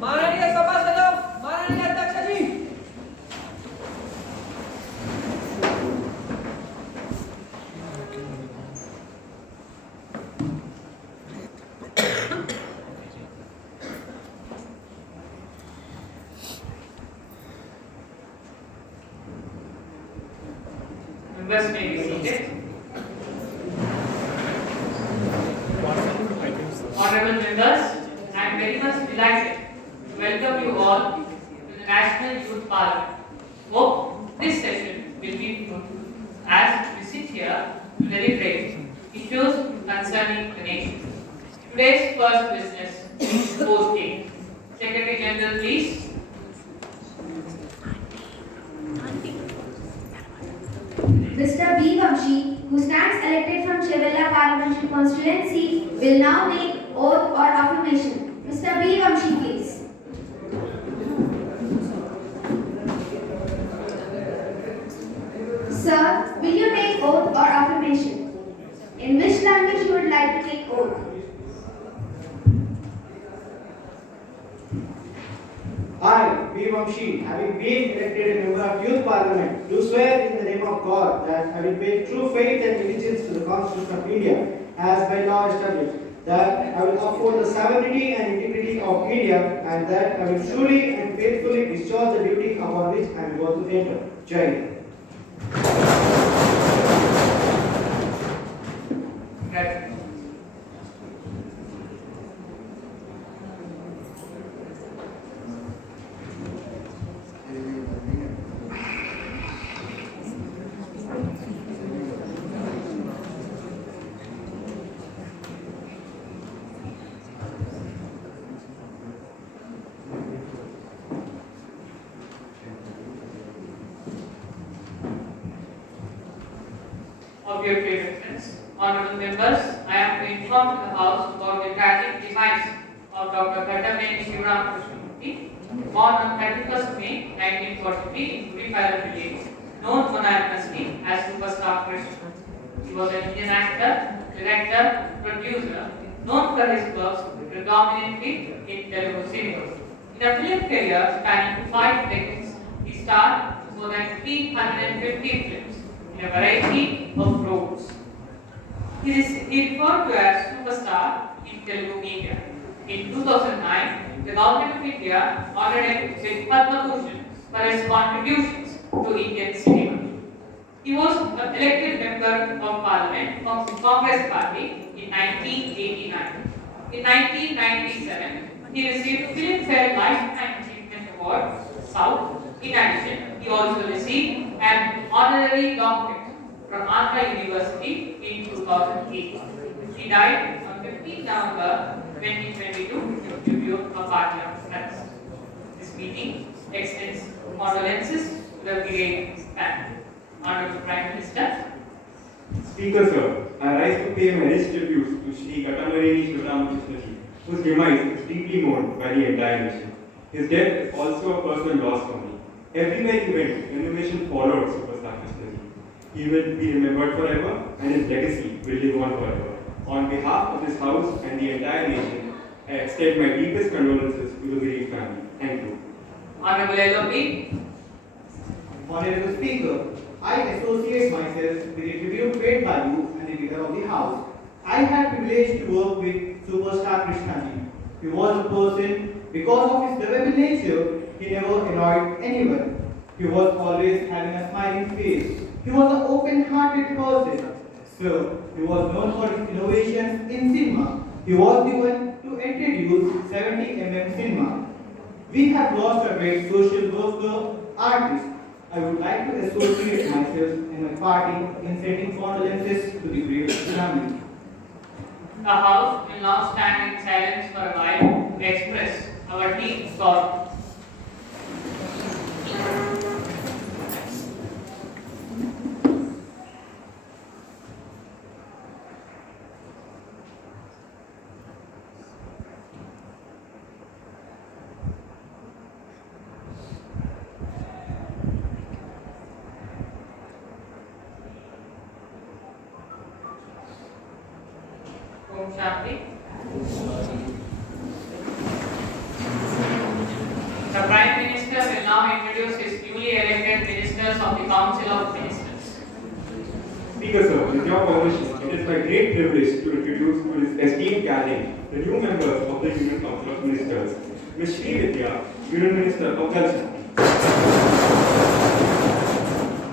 माननीय सभासदों, माननीय अध्यक्ष जी, Members may be seated. Honorable members, I am very much delighted to welcome you all to the National Youth Parliament. Hope this session will be fruitful as we sit here to deliberate issues concerning the nation. Today's first business is posting. Secretary General, please. Mr. B. Vamshi, who stands elected from Chevella Parliamentary Constituency, will now make oath or affirmation. Mr. B. Vamshi, please. Sir, will you take oath or affirmation? In which language you would like to take oath? I, B. Vamshi, having been elected a member of Youth Parliament, do swear in the name of God that I will pay true faith and allegiance to the Constitution of India as by law established, that I will uphold the sovereignty and integrity of India, and that I will truly and faithfully discharge the duty upon which I am about to enter. Jai Hind. Congratulations. Of your preference. Honorable members, I am to inform the House about the tragic demise of Dr. Ghattamneni Shivram Krishnamurthy, born on 31st May 1943 in Guripara village, known monotonously as Superstar Krishna. He was an Indian actor, director, producer, known for his works predominantly in Telugu cinema. In a film career spanning 5 decades, he starred in more than 350 films in a variety of roles. He referred to as superstar in Telugu media. In 2009, the Government of India honored him with Padma Bhushan for his contributions to Indian cinema. He was an elected member of Parliament from the Congress Party in 1989. In 1997, he received Filmfare Lifetime Achievement Award, South. In addition, he also received an honorary doctorate from Andhra University in 2008. He died on 15 November 2022 due to a cardiac arrest. This meeting extends condolences to the bereaved family. Honorable Prime Minister. Speaker Sir, I rise to pay my last tributes to Shri Ghattamneni Shivram Krishnamurthy, whose demise is deeply mourned by the entire nation. His death is also a personal loss for me. Everywhere he went, innovation followed Superstar Krishnamurthy. He will be remembered forever, and his legacy will live on forever. On behalf of this House and the entire nation, I extend my deepest condolences to the bereaved family. Thank you. Honorable LOP. Honorable Speaker, I associate myself with the tribute paid by you and the leader of the House. I had privilege to work with Superstar Krishnaji. He was a person, because of his lovable nature, he never annoyed anyone. He was always having a smiling face. He was an open-hearted person. So, he was known for his innovations in cinema. He was the one to introduce 70mm cinema. We have lost a great social worker, artist. I would like to associate myself and my party in sending condolences to the bereaved family. The House will now stand in silence for a while to express our deep sorrow. Om Shanti. The Prime Minister will now introduce his newly elected ministers of the Council of Ministers. Speaker sir, with your permission, it is my great privilege to introduce to this esteemed gathering the new members of the Union Council of Ministers, Ms. Sri Vidya, Union Minister of Jal Shakti,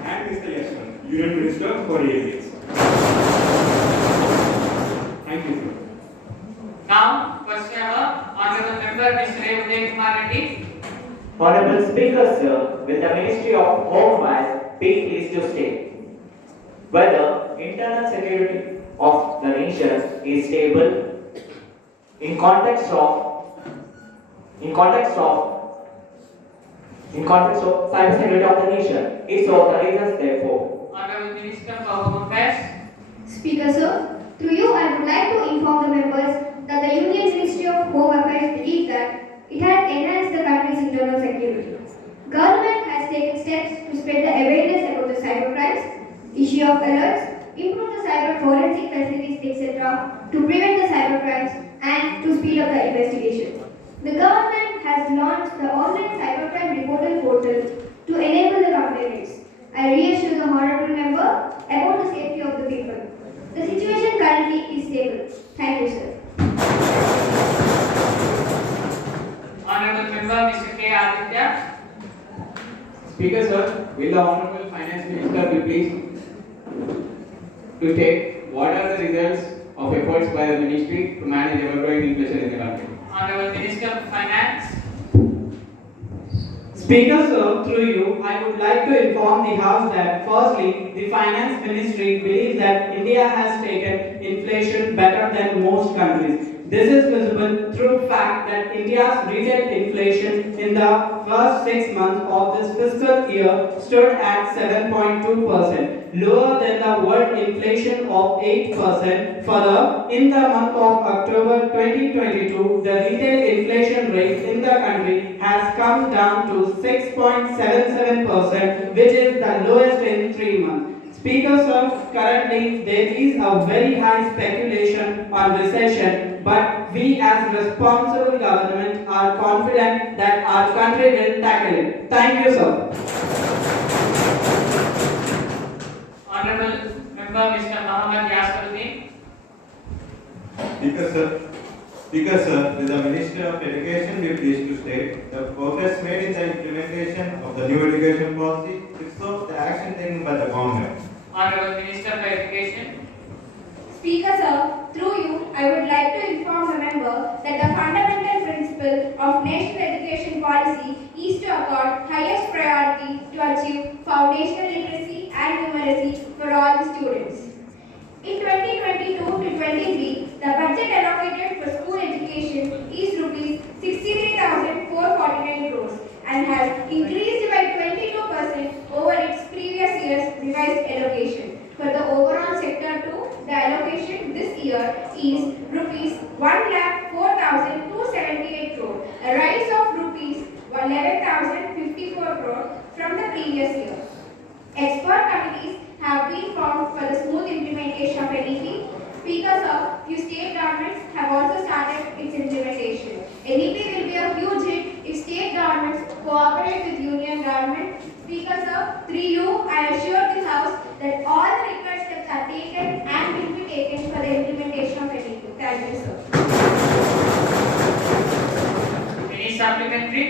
and Mr. Yashwant, Union Minister for Railways. Thank you, sir. Now, question hour, Honorable Member Mr. Uday Kumar Reddy. Honorable Speaker, sir, will the Ministry of Home Affairs be pleased to state whether internal security of the nation is stable in context of cybersecurity of the nation? If so, the reasons therefore. Honorable Minister for Home Affairs. Speaker sir, through you I would like to inform the members that the Union Ministry of Home Affairs believes that it has enhanced the country's internal security. Government has taken steps to spread the awareness about the cyber crimes, issue of alerts, improve the cyber forensic facilities, etc. to prevent the cyber crimes and to speed up the investigation. The government has launched the online cybercrime reportal portal to enable the complainants. I reassure the honorable member about the safety of the people. The situation currently is stable. Thank you, sir. Honorable Member Mr. K. Aditya. Speaker sir, will the Honorable Finance Minister be pleased to state what are the results of efforts by the Ministry to manage ever-growing inflation in the country? Honorable Minister of Finance. Speaker sir, through you, I would like to inform the House that firstly, the Finance Ministry believes that India has taken inflation better than most countries. This is visible through fact that India's retail inflation in the first 6 months of this fiscal year stood at 7.2%, lower than the world inflation of 8%. Further, in the month of October 2022, the retail inflation rate in the country has come down to 6.77%, which is the lowest in 3 months. Speaker sir, currently there is a very high speculation on recession, but we as responsible government are confident that our country will tackle it. Thank you, sir. Honorable Member Mr. Muhammad Yasruddin. Speaker sir, with the Minister of Education we pleased to state the progress made in the implementation of the new education policy. If so, the action taken by the government. Honorable Minister for Education. Speaker sir, through you, I would like to inform the member that the fundamental principle of national education policy is to accord highest priority to achieve foundational literacy and numeracy for all the students. In 2022 to 23, the budget allocated for school education is rupees 63,449 crores and has increased by 22% over its previous year's revised allocation. For the overall sector 2, the allocation this year is rupees 1,04,278 crore, a rise of rupees 11,054 crore from the previous year. Expert committees have been formed for the smooth implementation of NEP. Speaker sir, few state governments have also started its implementation. NEP will be a huge hit if state governments cooperate with union government. Speaker sir, through you, I assure the House that all the required steps are taken and will be taken for the implementation of NEP. Thank you, sir. Any supplementary?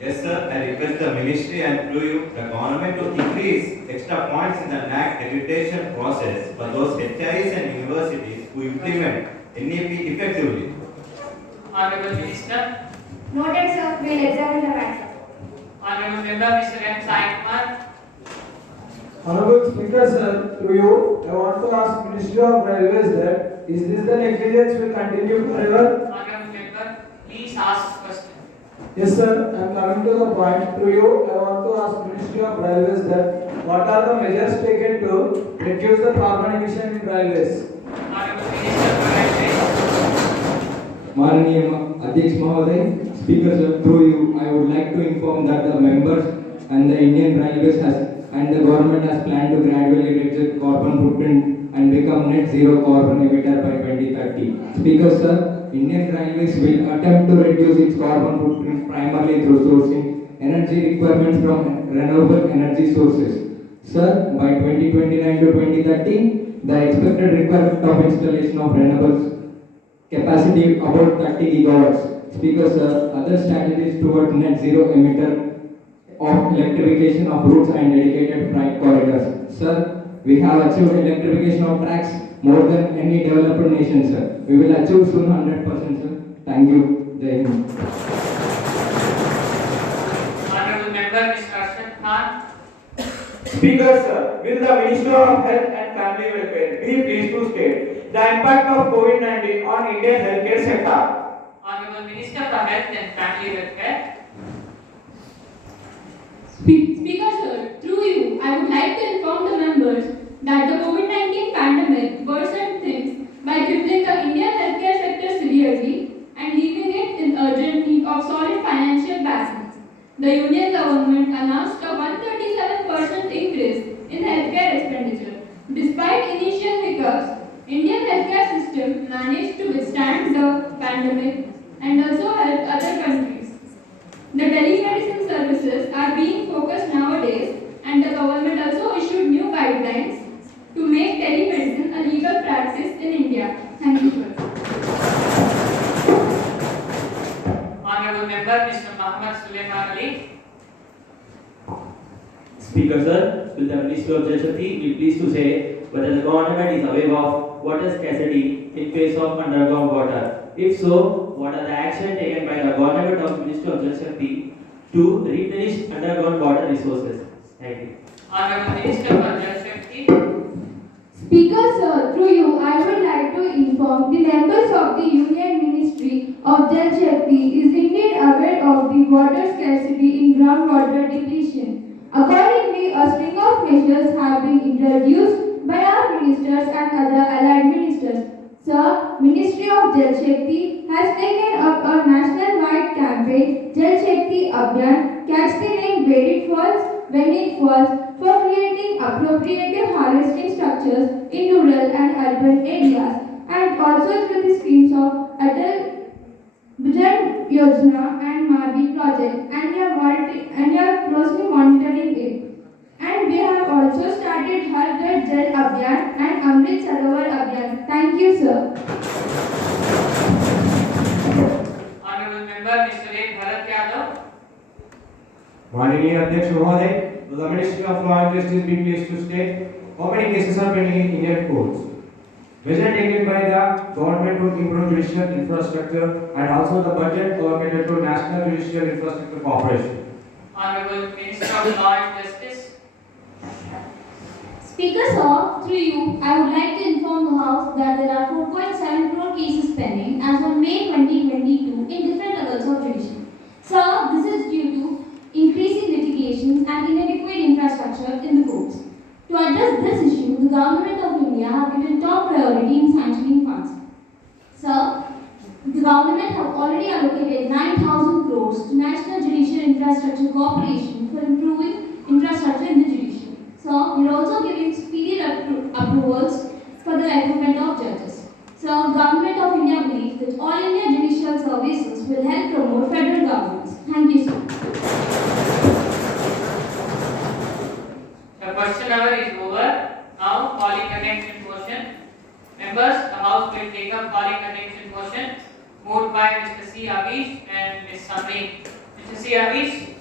Yes sir, I request the Ministry and through you, the government to increase extra points in the NAC accreditation process for those HIs and universities who implement NEP effectively. Honorable Minister. Noted, sir. We will examine the matter. Honorable Member Mr. M. Sai Kumar. Honorable Speaker, sir, to you, I want to ask Ministry of Railways that is this the negligence will continue forever? Honorable Member, please ask question. Yes, sir. I am coming to the point. To you, I want to ask Ministry of Railways that what are the measures taken to reduce the carbon emission in railways? Honorable Minister for Railways. माननीय अध्यक्ष महोदय, Speaker sir, through you, I would like to inform that the members and the Indian Railways and the government has planned to gradually reduce carbon footprint and become net zero carbon emitter by 2030. Speaker sir, Indian Railways will attempt to reduce its carbon footprint primarily through sourcing energy requirements from renewable energy sources. Sir, by 2029 to 2030, the expected requirement of installation of renewables capacity about 30 gigawatts. Speaker, sir, other strategies towards net zero emitter of electrification of routes and dedicated freight corridors. Sir, we have achieved electrification of tracks more than any developed nation, sir. We will achieve soon 100%, sir. Thank you. Jai Hind. Honorable Member Mr. Arshad Khan. Speaker, sir, will the Minister of Health and Family Welfare be pleased to state the impact of COVID-19 on Indian healthcare sector? Honorable Minister for Health and Family Welfare. Speaker sir, through you, I would like to inform the members that the COVID-19 pandemic worsened things by crippling the Indian healthcare sector severely and leaving it in urgent need of solid financial backing. The Union government announced a 137% increase in healthcare expenditure. Despite initial hiccups, Indian healthcare system managed to withstand the pandemic and also help other countries. The telemedicine services are being focused nowadays, and the government also issued new guidelines to make telemedicine a legal practice in India. Thank you, sir. Honorable Member Mr. Muhammad Sulaiman Ali. Speaker sir, will the Minister of Jal Shakti be pleased to say whether the government is aware of water scarcity in face of underground water? If so, what are the actions taken by the government of Minister of Jal Shakti to replenish underground water resources? Thank you. Honorable Minister for Jal Shakti. Speaker sir, through you, I would like to inform the members of the Union Ministry of Jal Shakti is indeed aware of the water scarcity in groundwater depletion. Accordingly, a string of measures have been introduced by our ministers and other allied ministers. Sir, Ministry of Jal Shakti has taken up a national-wide campaign, Jal Shakti Abhiyan, catch the rain where it falls, when it falls, for creating appropriate harvesting structures in rural and urban areas, and also through the schemes of Atal Bhujan Yojana and Madi project, and we are closely monitoring it. And we have also started Har Ghar Jal Abhiyan and Amrit Sarovar Abhiyan. Thank you, sir. Honorable Member Mr. A. Bharat Yadav. माननीय अध्यक्ष महोदय, the Ministry of Law and Justice be pleased to state how many cases are pending in Indian courts. Measures taken by the government to improve judicial infrastructure and also the budget allocated to National Judicial Infrastructure Corporation. Honorable Minister of Law and Justice. Speaker sir, through you, I would like to inform the House that there are 4.7 crore cases pending as on May 2022 in different levels of judiciary. Sir, this is due to increasing litigations and inadequate infrastructure in the courts. To address this issue, the Government of India have given top priority in sanctioning funds. Sir, the government have already allocated 9,000 crores to National Judicial Infrastructure Corporation for improving infrastructure in the judiciary. Sir, we are also giving speedy approvals for the recruitment of judges. Sir, Government of India believes that all India judicial services will help promote federal governance. Thank you, sir. The question hour is over. Now calling attention motion. Members, the House will take up calling attention motion moved by Mr. C. Avish and Ms. Samri. Mr. C. Avish.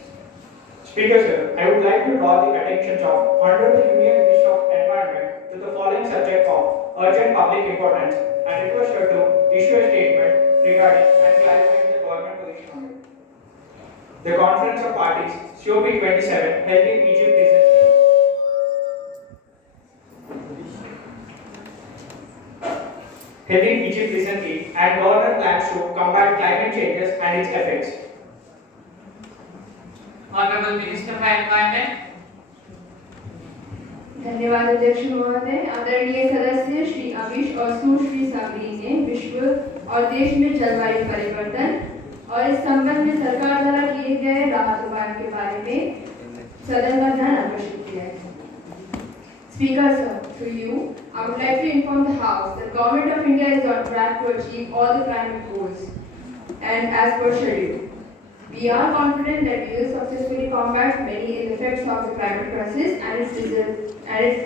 Speaker sir, I would like to draw the attention of Honorable Union Minister of Environment to the following subject of urgent public importance and request her to issue a statement regarding and clarifying the government position on it. The Conference of Parties COP27 held in Egypt recently and government plans to combat climate changes and its effects. Honorable Minister for Environment. धन्यवाद अध्यक्ष महोदय। आदरणीय सदस्य श्री अविश और सुश्री साबरी ने विश्व और देश में जलवायु परिवर्तन और इस संबंध में सरकार द्वारा किए गए राहत उपायों के बारे में सदन का ध्यान आकर्षित किया है। Speaker sir, through you, I would like to inform the House that Government of India is on track to achieve all the climate goals and as per schedule. We are confident that we will successfully combat many ill effects of the climate crisis and its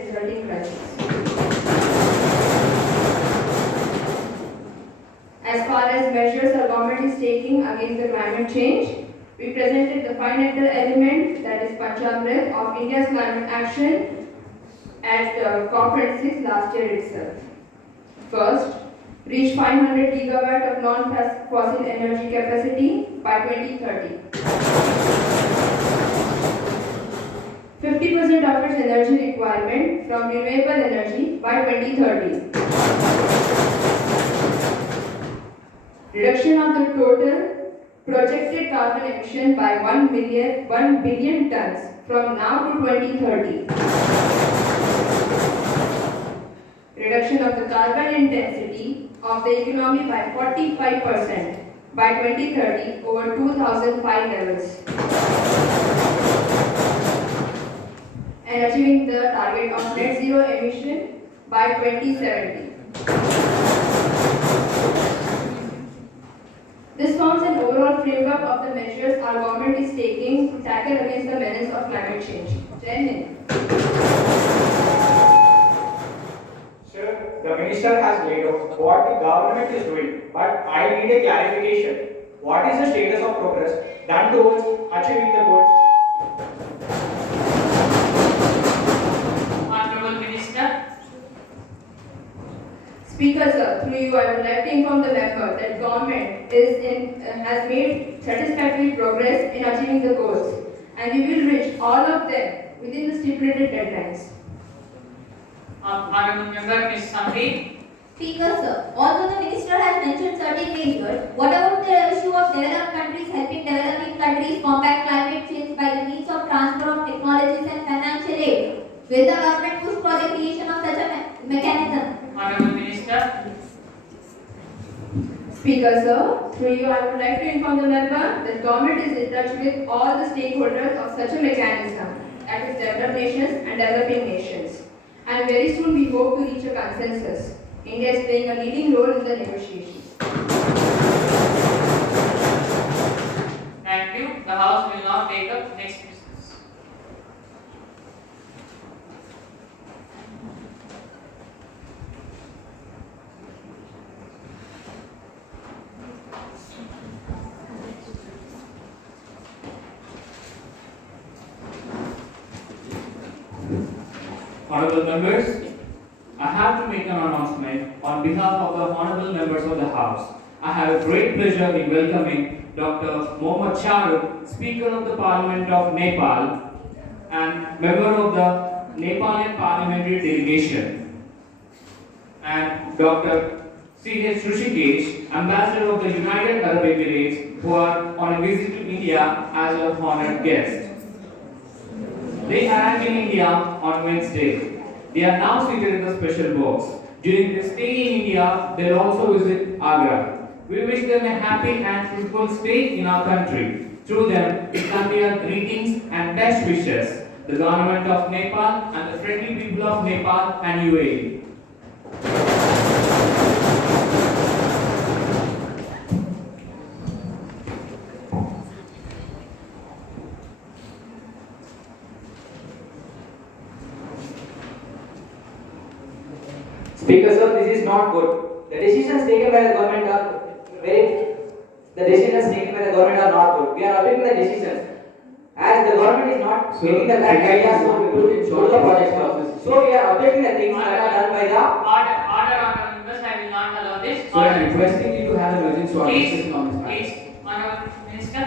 resulting crisis. As far as measures our government is taking against the climate change, we presented the five-nectar element, that is Panchamrit, of India's climate action at COP26 last year itself. First, reach 500 gigawatt of non-fossil energy capacity by 2030. 50% of its energy requirement from renewable energy by 2030. Reduction of the total projected carbon emission by 1 billion tons from now to 2030. Reduction of the carbon intensity of the economy by 45% by 2030 over 2005 levels. And achieving the target of net zero emission by 2070. This forms an overall framework of the measures our government is taking to tackle against the menace of climate change. Jai Hind. Sir, the minister has laid out what the government is doing, but I need a clarification. What is the status of progress done towards achieving the goals? Honorable Minister. Speaker sir, through you I would like to inform the member that government has made satisfactory progress in achieving the goals and we will reach all of them within the stipulated deadlines. Honorable Member Ms. Samri. Speaker sir, although the minister has mentioned certain measures, what about the issue of developed countries helping developing countries combat climate change by the means of transfer of technologies and financial aid? Will the government push for the creation of such a mechanism? Honorable Minister. Speaker sir, through you I would like to inform the member that government is in touch with all the stakeholders of such a mechanism, that is developed nations and developing nations. And very soon we hope to reach a consensus. India is playing a leading role in the negotiations. Thank you. The House will now take up next business. Honorable members, I have to make an announcement on behalf of the honorable members of the House. I have a great pleasure in welcoming Dr. Mohammad Charuk, Speaker of the Parliament of Nepal and member of the Nepalian Parliamentary Delegation, and Dr. C.H. Rishikesh, Ambassador of the United Arab Emirates, who are on a visit to India as an honored guest. They arrived in India on Wednesday. They are now seated in the special box. During their stay in India, they will also visit Agra. We wish them a happy and fruitful stay in our country. Through them, we convey our greetings and best wishes. The government of Nepal and the friendly people of Nepal and UAE. Speaker sir, this is not good. The decisions taken by the government are not good. We are objecting the decisions. As the government is not getting the correct ideas, so we will do the project. So we are objecting the things that are done by the Order, members, I will not allow this. So I am requesting you to have an urgent short Please, discussion on this matter. please, Honorable Minister.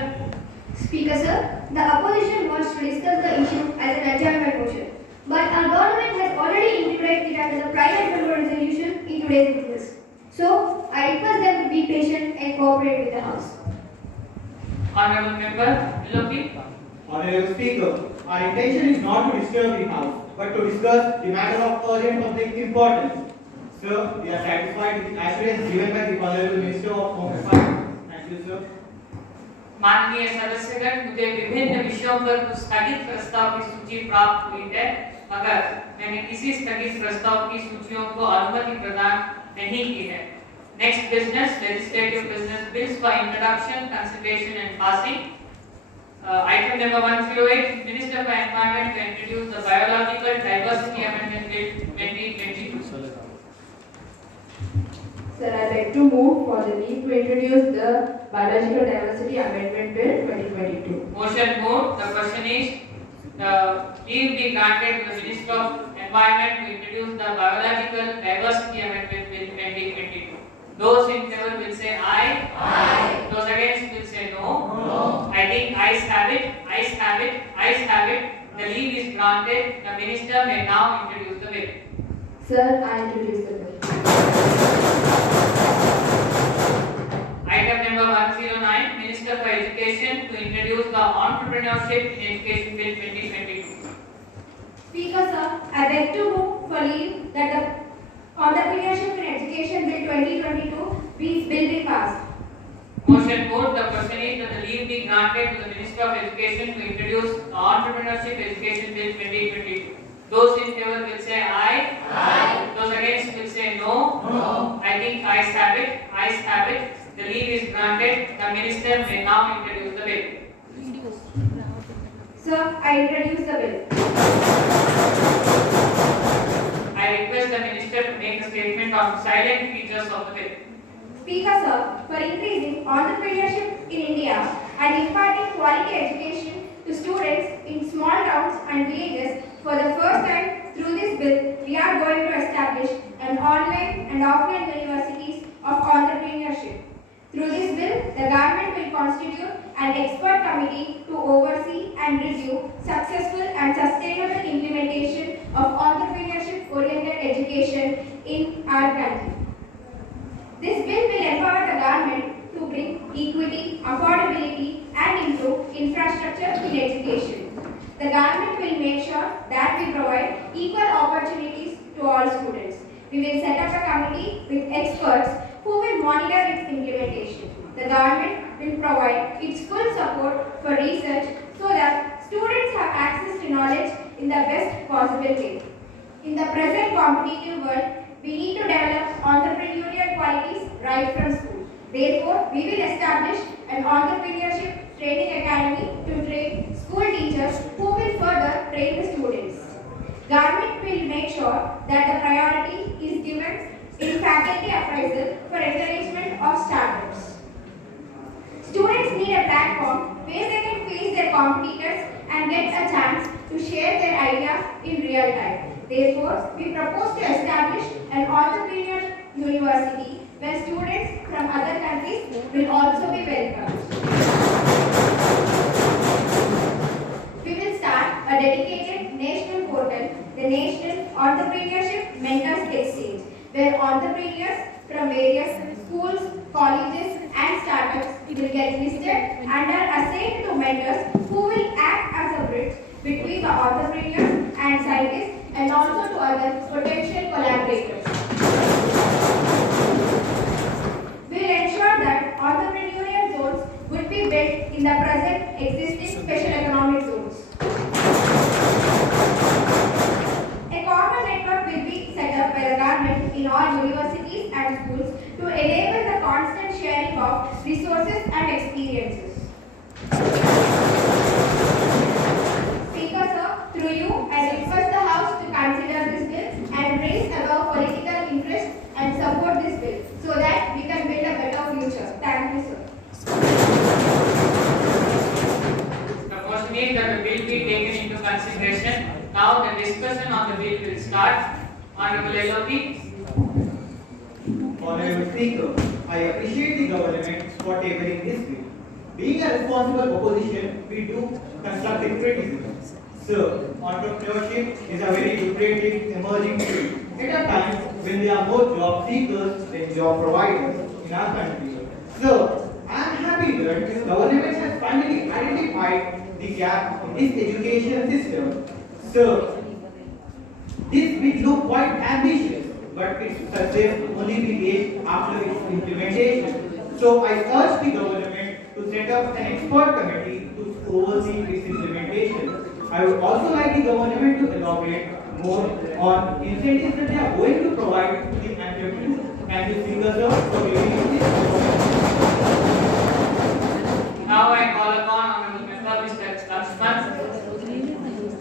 Speaker sir, the opposition wants to discuss the issue as an adjournment motion. But our government has already integrated it under the private member resolution in today's business. So, I request them to be patient and cooperate with the House. Honorable Member Willoughby. Honorable Speaker, our intention is not to disturb the House, but to discuss the matter of urgent public importance. Sir, we are satisfied with the assurance given by the Honorable Minister of Home Affairs. Thank you, sir. माननीय सदस्यगण, मुझे विभिन्न विषयों पर स्थगित प्रस्ताव की सूची प्राप्त हुई है। मगर मैंने किसी स्थगित प्रस्ताव की सूचियों को अनुमति प्रदान नहीं की है। Next business, legislative business bills for introduction, consideration and passing. Item number 108, Minister for Environment to introduce the Biological Diversity Amendment Bill 2022. Sir, I beg to move for the leave to introduce the Biological Diversity Amendment Bill 2022. Motion moved. The question is, the leave be granted to the Minister of Environment to introduce the Biological Diversity Amendment Bill 2022. Those in favor will say aye. Aye. Those against will say no. No. I think ayes have it. Ayes have it. Ayes have it. The leave is granted. The Minister may now introduce the bill. Sir, I introduce the bill. Item number 109, Minister for Education to introduce the Entrepreneurship in Education Bill 2022. Speaker sir, I beg to move for leave that the Entrepreneurship in Education Bill 2022 be passed. Motion moved. The question is that the leave be granted to the Minister of Education to introduce the Entrepreneurship Education Bill 2022. Those in favor will say aye. Aye. Those against will say no. No. I think ayes have it. Ayes have it. The leave is granted. The Minister may now introduce the bill. Sir, I introduce the bill. I request the Minister to make a statement on silent features of the bill. Speaker sir, for increasing entrepreneurship in India and imparting quality education to students in small towns and villages, for the first time through this bill, we are going to establish an online and offline universities of entrepreneurship. Through this bill, the government will constitute an expert committee to oversee and review successful and sustainable implementation of entrepreneurship-oriented education in our country. This bill will empower the government to bring equity, affordability and improve infrastructure in education. The government will make sure that we provide equal opportunities to all students. We will set up a committee with experts who will monitor its implementation. The government will provide its full support for research so that students have access to knowledge in the best possible way. In the present competitive world, we need to develop entrepreneurial qualities right from school. Therefore, we will establish an entrepreneurship training academy to train school teachers who will further train the students. Government will make sure that the priority is given in faculty appraisal for encouragement of startups. Students need a platform where they can face their competitors and get a chance to share their ideas in real time. Therefore, we propose to establish an entrepreneurial university where students from other countries will also be welcomed. We will start a dedicated national portal, the National Entrepreneurship Mentors Exchange, where entrepreneurs from various schools, colleges and startups will get listed and are assigned to mentors who will act as a bridge between the entrepreneurs and scientists and also to other potential collaborators. We will ensure that entrepreneurial zones would be built in the present existing special economic zones. A common network will be set up by the government in all universities and schools to enable the constant sharing of resources and experiences. Speaker sir, through you, I request the House to consider this bill and raise above political interest and support this bill so that we can build a better future. Thank you, sir. The motion is that the bill be taken into consideration. Now the discussion on the bill will start. Honorable LOP. Honorable Speaker, I appreciate the government for tabling this bill. Being a responsible opposition, we do constructive criticism. Sir, entrepreneurship is a very lucrative emerging field at a time when there are more job seekers than job providers in our country. Sir, I am happy that the government has finally identified the gap in this education system. Sir, this will look quite ambitious, but its success will only be gauged after its implementation. So I urge the government to set up an expert committee to oversee its implementation. I would also like the government to elaborate more on incentives that they are going to provide to the entrepreneurs. Thank you, Speaker sir, for giving me this opportunity. Now I call upon Honorable Member Mr. Lakshman.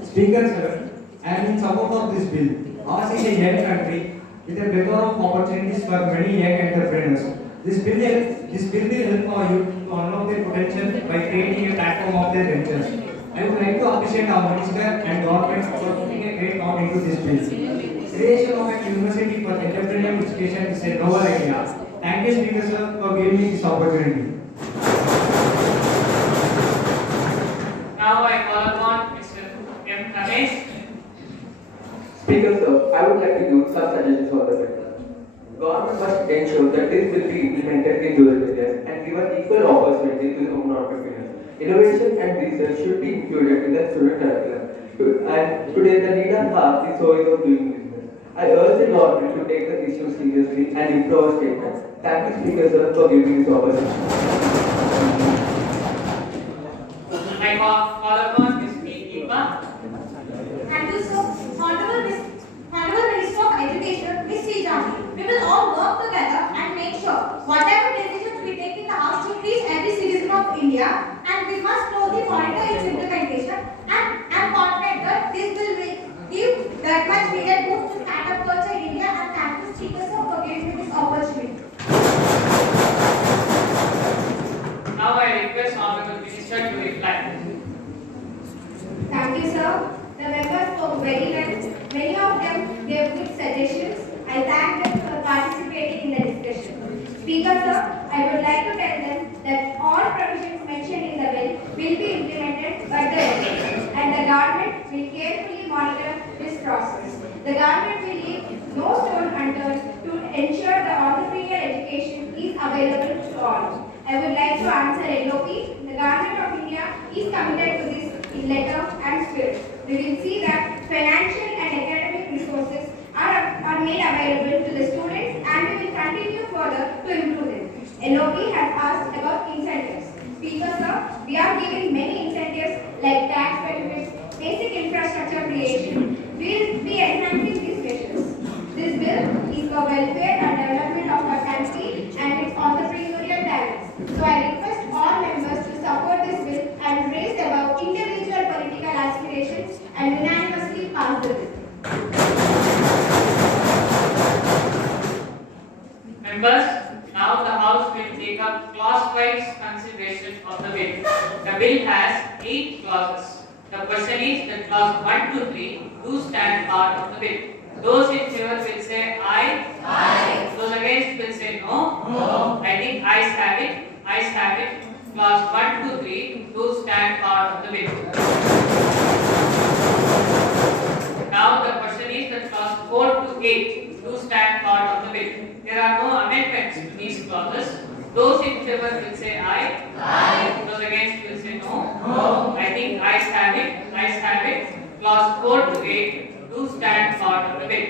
Speaker sir, I am in support of this bill. Ours is a young country with a plethora of opportunities for many young entrepreneurs. This bill will help our youth to unlock their potential by creating a platform of their ventures. I would like to appreciate our minister and government for putting a great thought into this bill. Creation of a university for entrepreneurial education is a novel idea. Thank you, Speaker sir, for giving me this opportunity. Now I call upon Mr. M. Ramesh. Speaker sir, I would like to give some suggestions on the bill. Government must ensure that this will be implemented in rural areas and given equal opportunity to the women entrepreneurs. Innovation and research should be included in the student curriculum. And today the need of heart is always of doing business. I urge the government to take the issue seriously and improve our statement. Thank you, Speaker sir, for giving this opportunity. I call upon Ms. P. Deepa. Thank you, sir. Honorable Minister of Education, Ms. Srijani, we will all work together and make sure whatever decisions we take in the House to reach every citizen of India, and we must closely monitor its implementation and am confident that this will give that much needed boost to startup culture in India, and thank you, Speaker sir, for giving me this opportunity. Now I request Honorable Minister to reply. Thank you, sir. The members spoke very well. Many of them gave good suggestions. I thank them for participating in the discussion. Speaker, sir, I would like to tell them that all provisions mentioned in the bill will be implemented by the government, and the government will carefully monitor this process. The government will leave no stone unturned to ensure the entrepreneurial education is available to all. I would like to answer LOP. The government of India is committed to this in letter and spirit. We will see that financial and academic resources are made available to the students, and we will continue further to improve them. LOP has asked about incentives. Speaker sir, we are giving many incentives like tax benefits, basic infrastructure creation. We will be enhancing these measures. This bill is for welfare and development of our country and its entrepreneurial talents. So I request all members to support this bill and raise above individual political aspirations and unanimously pass the bill. Members, now the House will take up clause-wise consideration of the bill. The bill has 8 clauses. The question is that clause 1 to 3 do stand part of the bill. Those in favor will say aye. Aye. Those against will say no. No. I think ayes have it. Ayes have it. Clause 1 to 3 do stand part of the bill. Now the question is that clause 4 to 8 do stand part of the bill. There are no amendments to these clauses. Those in favor will say aye. Aye. Those against will say no. No. I think ayes have it. Ayes have it. Clause 4 to 8 do stand part of the bill.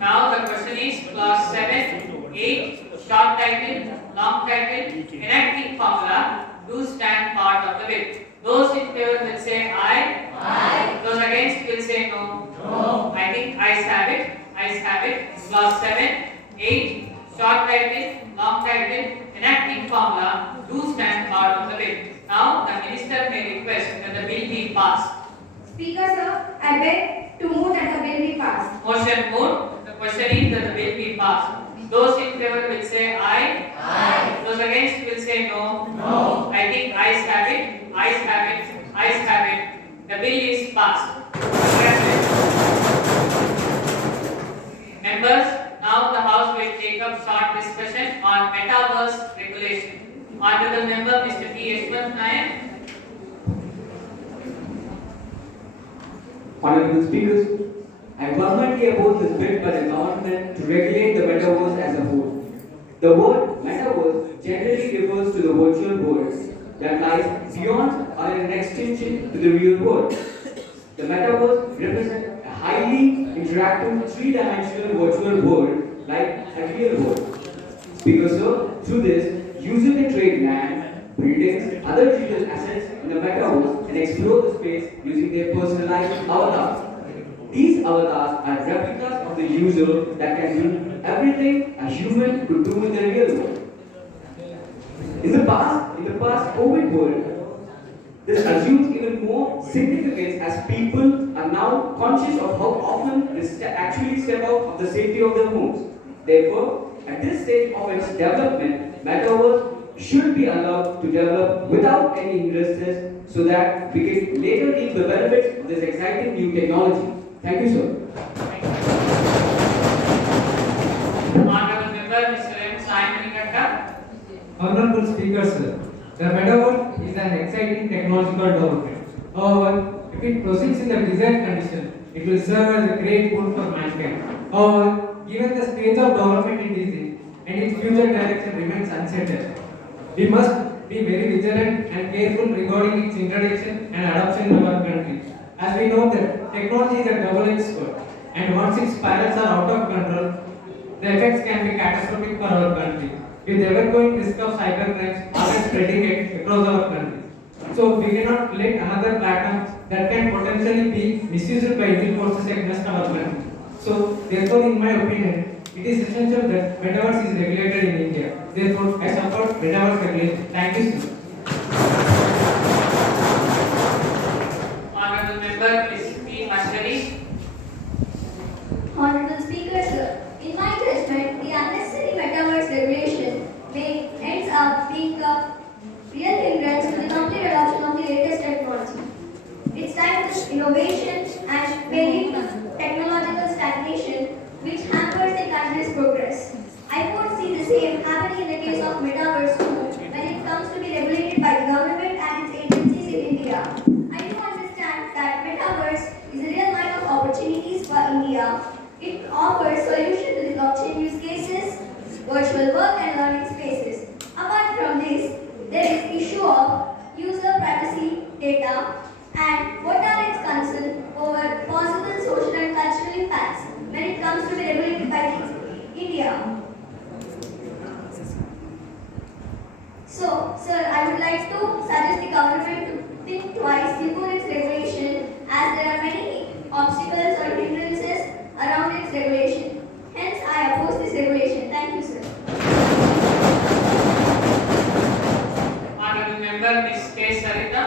Now the question is clause 7, 8, short title, long title, enacting formula do stand part of the bill. Those in favor will say aye. Aye. Those against will say no. No. I think ayes have it. Ayes have it. Clause 7, 8, short title, long title, enacting formula do stand part of the bill. Now the minister may request that the bill be passed. Speaker sir, I beg to move that the bill be passed. Motion moved. The question is that the bill be passed. Those in favor will say aye. Aye. Those against will say no. No. I think ayes have it. Ayes have it. Ayes have it. The bill is passed. Members, now the House will take up short discussion on metaverse regulation. Honorable Member Mr. T. Yashwant Nayak. Honorable Speakers, I vehemently oppose this bill by the government to regulate the metaverse as a whole. The word metaverse generally refers to the virtual world that lies beyond or an extension to the real world. The metaverse represents a highly interactive three-dimensional virtual world like a real world. Speaker sir, through this, user can trade land, buildings, other digital assets in the metaverse and explore the space using their personalized avatars. These avatars are replicas of the user that can do everything a human could do in the real world. In the past COVID world, this assumes even more significance as people are now conscious of how often they actually step out of the safety of their homes. Therefore, at this stage of its development, metaverse should be allowed to develop without any hindrances so that we can later reap the benefits of this exciting new technology. Thank you, sir. Honorable Member Mr. M. Simon Katta. Honorable Speaker, sir, the metaverse is an exciting technological development. However, if it proceeds in the desired condition, it will serve as a great boon for mankind. However, given the stage of development it is in and its future direction remains uncertain, we must be very vigilant and careful regarding its introduction and adoption in our country. As we know that technology is a double-edged sword, and once its spirals are out of control, the effects can be catastrophic for our country, with the ever-growing risk of cybercrimes always spreading across our country. So we cannot let another platform that can potentially be misused by evil forces against our country. So therefore, in my opinion, it is essential that metaverse is regulated in India. Therefore, I support metaverse regulation. Thank you, sir. Honorable Member Ms. P. Mashari. Honorable Speaker, sir, in my judgment, the unnecessary metaverse regulation may ends up being a real hindrance to the complete adoption of the latest technology. It's time for innovation and may lead to technological stagnation, which hampers the country's progress. I foresee the same happening in the case of metaverse too, when it comes to be regulated by the government and its agencies in India. I do understand that metaverse is a real mine of opportunities for India. It offers solutions to the blockchain use cases, virtual work and learning spaces. Apart from this, there is issue of user privacy data and what are its concerns over possible social and cultural impacts when it comes to be regulated by India. So, sir, I would like to suggest the government to think twice before its regulation, as there are many obstacles or hindrances around its regulation. Hence, I oppose this regulation. Thank you, sir. Honorable Member Ms. K. Sarita.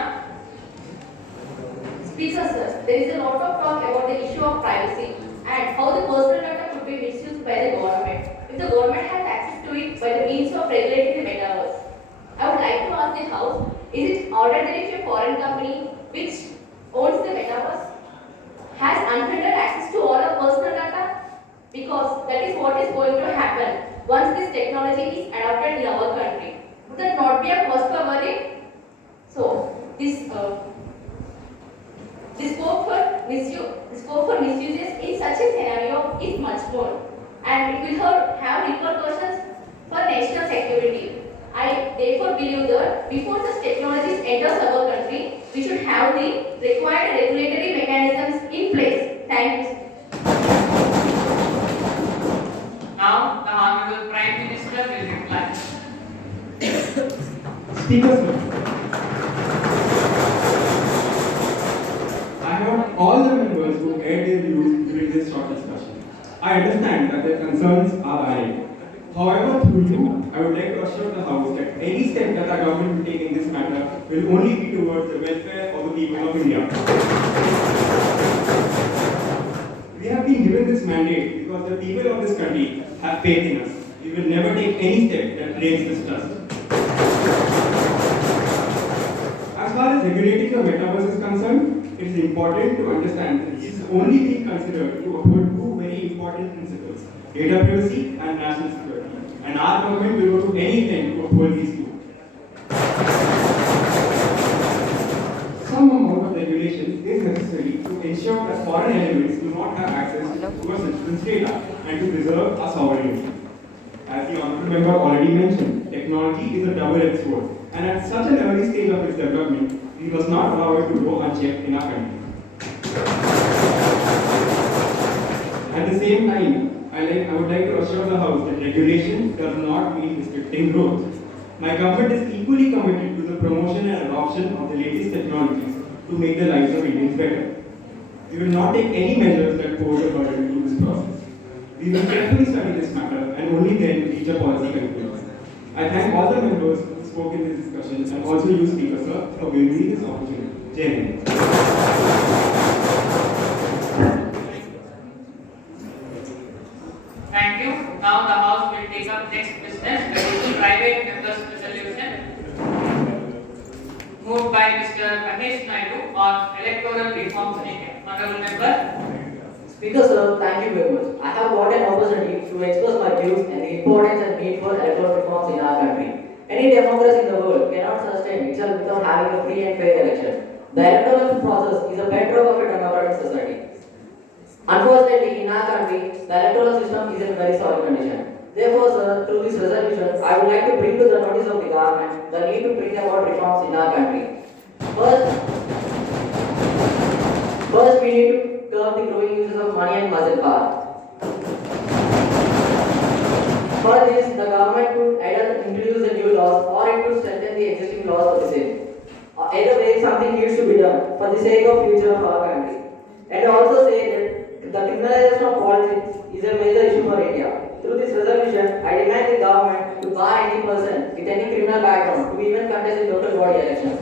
Speaker, sir, there is a lot of talk about the issue of privacy and how the personal data could be misused by the government if the government has access to it by the means of regulating the metaverse. I would like to ask the House, is it ordered that if a foreign company which owns the metaverse has unfettered access to all our personal data? Because that is what is going to happen once this technology is adopted in our country. Would that not be a cause for worry? So, the scope for misuses in such a scenario is much more, and it will have repercussions for national security. I therefore believe that before such technologies enters our country, we should have the required regulatory mechanisms in place. Thank you. Now, the Honorable Prime Minister will reply. Speaker, sir, I heard all the members who aired their views during this short discussion. I understand that their concerns are valid. However, through you, I would like to assure the House that any step that our government will take in this matter will only be towards the welfare of the people of India. We have been given this mandate because the people of this country have faith in us. We will never take any step that breaks this trust. As far as regulating the metaverse is concerned, it is important to understand that this is only being considered to uphold two very important principles: data privacy and national security. And our government will go to any length to uphold these two. Some amount of regulation is necessary to ensure that foreign elements do not have access to our citizens' data and to preserve our sovereignty. As the honorable member already mentioned, technology is a double-edged sword, and at such an early stage of its development, we must not allow it to go unchecked in our country. At the same time, I would like to assure the House that regulation does not mean restricting growth. My government is equally committed to to make the lives of Indians better. We will not take any measures that pose a burden to this process. We will carefully study this matter and only then reach a policy conclusion. I thank all the members who spoke in this discussion and also you, Speaker Sir, for giving me this opportunity. Jai Hind. Thank you. Now the House will take up next business, that is private members' resolution. Moved by Mr. Mahesh Naidu on electoral reforms in India. Honorable Member. Speaker sir, thank you very much. I have got an opportunity to express my views and the importance and need for electoral reforms in our country. Any democracy in the world cannot sustain itself without having a free and fair election. The electoral process is a bedrock of a democratic society. Unfortunately, in our country, the electoral system is in very solid condition. Therefore, sir, through this resolution, I would like to bring to the notice of the government the need to bring about reforms in our country. First, we need to curb the growing uses of money and muscle power. For this, the government could either introduce the new laws or it could strengthen the existing laws for the same. Either way, something needs to be done for the sake of future of our country. And also say that the criminalization of politics is a major issue for India. Through this resolution, I demand the government to bar any person with any criminal background to even contest the local body elections.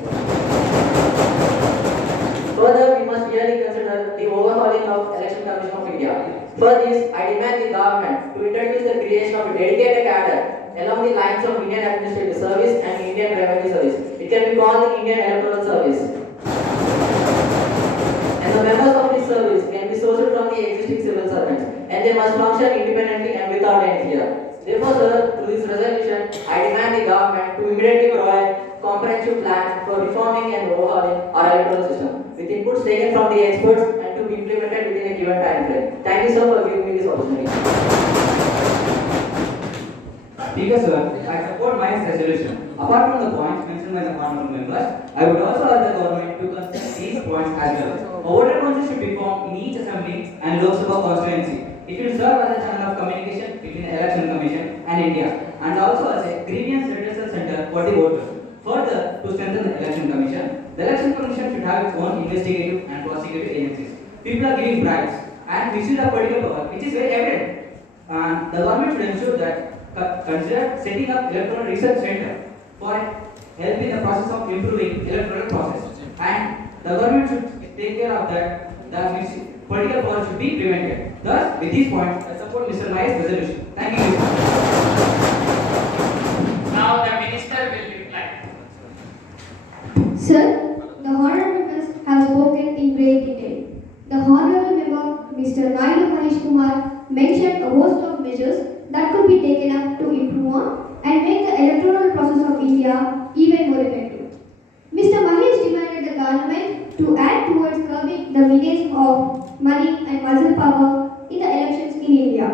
Further, we must really consider the overhauling of Election Commission of India. For this, I demand the government to introduce the creation of a dedicated cadre along the lines of Indian Administrative Service and Indian Revenue Service. It can be called the Indian Electoral Service. And the members of this service can be sourced from the existing civil servants, and they must function independently and without any fear. Therefore, sir, through this resolution, I demand the government to immediately provide comprehensive plan for reforming and overhauling our electoral system, with inputs taken from the experts and to be implemented within a given time frame. Thank you, sir, for giving me this opportunity. Speaker sir, I support my resolution. Apart from the points mentioned by the honorable members, I would also urge the government to consider these points as well. A voter council should be formed in each assembly and Lok Sabha constituency. It will serve as a channel of communication between the Election Commission and India, and also as a grievance redressal center for the voters. Further, to strengthen the Election Commission, the Election Commission should have its own investigative and prosecutive agencies. People are giving bribes and misuse of political power, which is very evident. And the government should ensure that consider setting up electoral research center for help in the process of improving electoral process. And the government should take care of that. The political power should be prevented. Thus, with these points, I support Mr. Mai's resolution. Thank you. Now the Minister will reply. Sir, the honourable members have spoken in great detail. The honourable member, Mr. Naidu Manish Kumar, mentioned a host of measures that could be taken up to improve on and make the electoral process of India even more effective. Mr. Mahesh demanded the government to act towards curbing the menace of money and muscle power in the elections in India.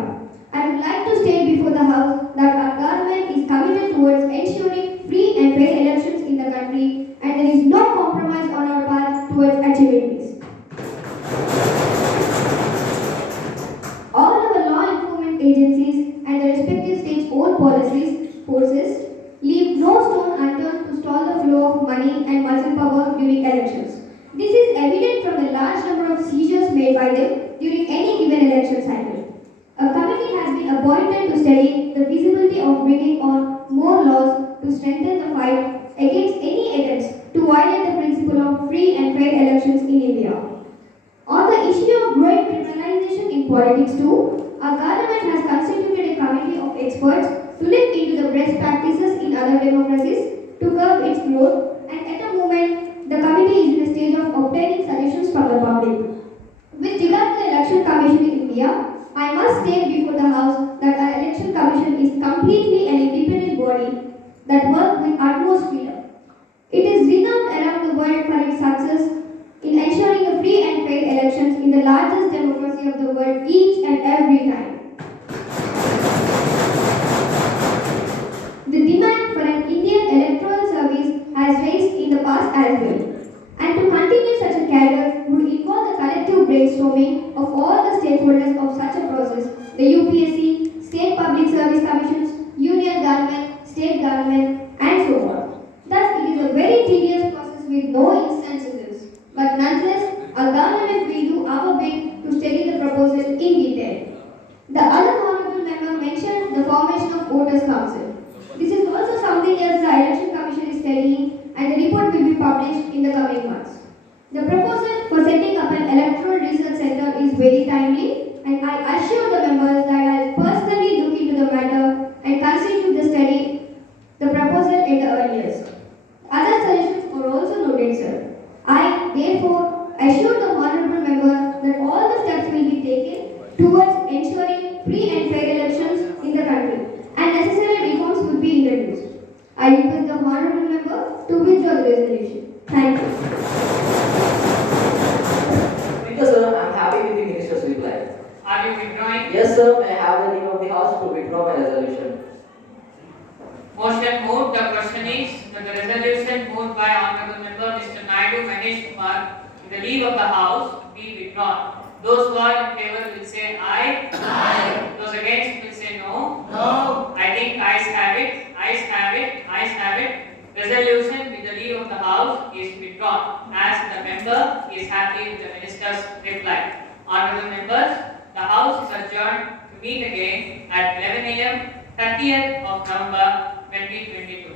I would like to state before the House that our government is committed towards ensuring free and fair elections in the country, and there is no compromise on our path towards achieving this. All our law enforcement agencies and the respective states' own forces leave no stone unturned to stall the flow of money and muscle power during elections. This is evident from the large number of seizures made by them during any given election cycle. A committee has been appointed to study the feasibility of bringing on more laws to strengthen the fight against any attempts to violate the principle of free and fair elections in India. On the issue of growing criminalization in politics too, our government has constituted a committee of experts to look into the best practices in other democracies to curb its growth, and at the moment, the committee is in the stage of obtaining suggestions from the public. With regard to the Election Commission in India, I must state before the House that our Election Commission is completely an independent body that works with utmost freedom. It is renowned around the world for its success in ensuring a free and fair elections in the largest democracy of the world each and every time. The demand for an Indian electoral service has raised in the past as well. And to continue such a cadre would involve the collective brainstorming of all the stakeholders of such a process, the UPSC, state public service commissions, union government, state government, and so on. Council. This is also something else the Election Commission is studying and the report will be published in the coming months. The proposal for setting up an electoral research center is very timely, and I assure the members that I will personally look into the matter and constitute the study the proposal at the earliest. Other suggestions were also noted, sir. I therefore assure the honorable member that all the steps will be taken towards ensuring free and fair elections in the country and necessary reforms will be introduced. I request the honorable member to withdraw the resolution. Thank you. Speaker sir, I am happy with the minister's reply. Are you withdrawing? Yes sir, may I have the leave of the house to withdraw my resolution. Motion moved. The question is that the resolution moved by Honorable Member Mr. Naidu Manish Kumar with the leave of the House be withdrawn. Those who are in favor will say aye. Aye. Those against will say no. No. I think ayes have it. Ayes have it. Ayes have it. Resolution with the leave of the House is withdrawn as the member is happy with the minister's reply. Honorable members, the House is adjourned to meet again at 11 a.m. 30th of November 2022.